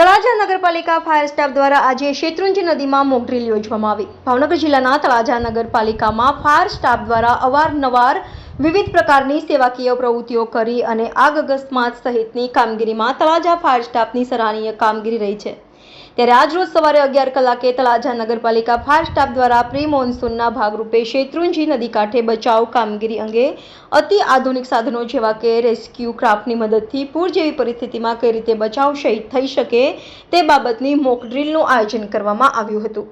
તળાજા નગરપાલિકા fire staff દ્વારા આજે શેત્રુંજી નદીમાં મોક ડ્રીલ યોજવામાં આવી। ભાવનગર જિલ્લાના તળાજા નગરપાલિકામાં ફાયર સ્ટાફ દ્વારા અવારનવાર વિવિધ પ્રકારની સેવાકીય પ્રવૃત્તિઓ કરી અને આગ અકસ્માત સહિતની કામગીરીમાં તળાજા ફાયર સ્ટાફની સરાહનીય કામગીરી રહી છે। ત્યારે આજ રોજ સવારે 11 કલાકે તળાજા નગરપાલિકા ફાયર સ્ટાફ દ્વારા પ્રી મોન્સૂનના ભાગરૂપે શેત્રુંજી નદી કાંઠે બચાવ કામગીરી અંગે અતિ આધુનિક સાધનો જેવા કે રેસ્ક્યુ ક્રાફ્ટની મદદથી પૂર જેવી પરિસ્થિતિમાં કઈ રીતે બચાવ થઈ શકે તે બાબતની મોક ડ્રીલનું આયોજન કરવામાં આવ્યું હતું।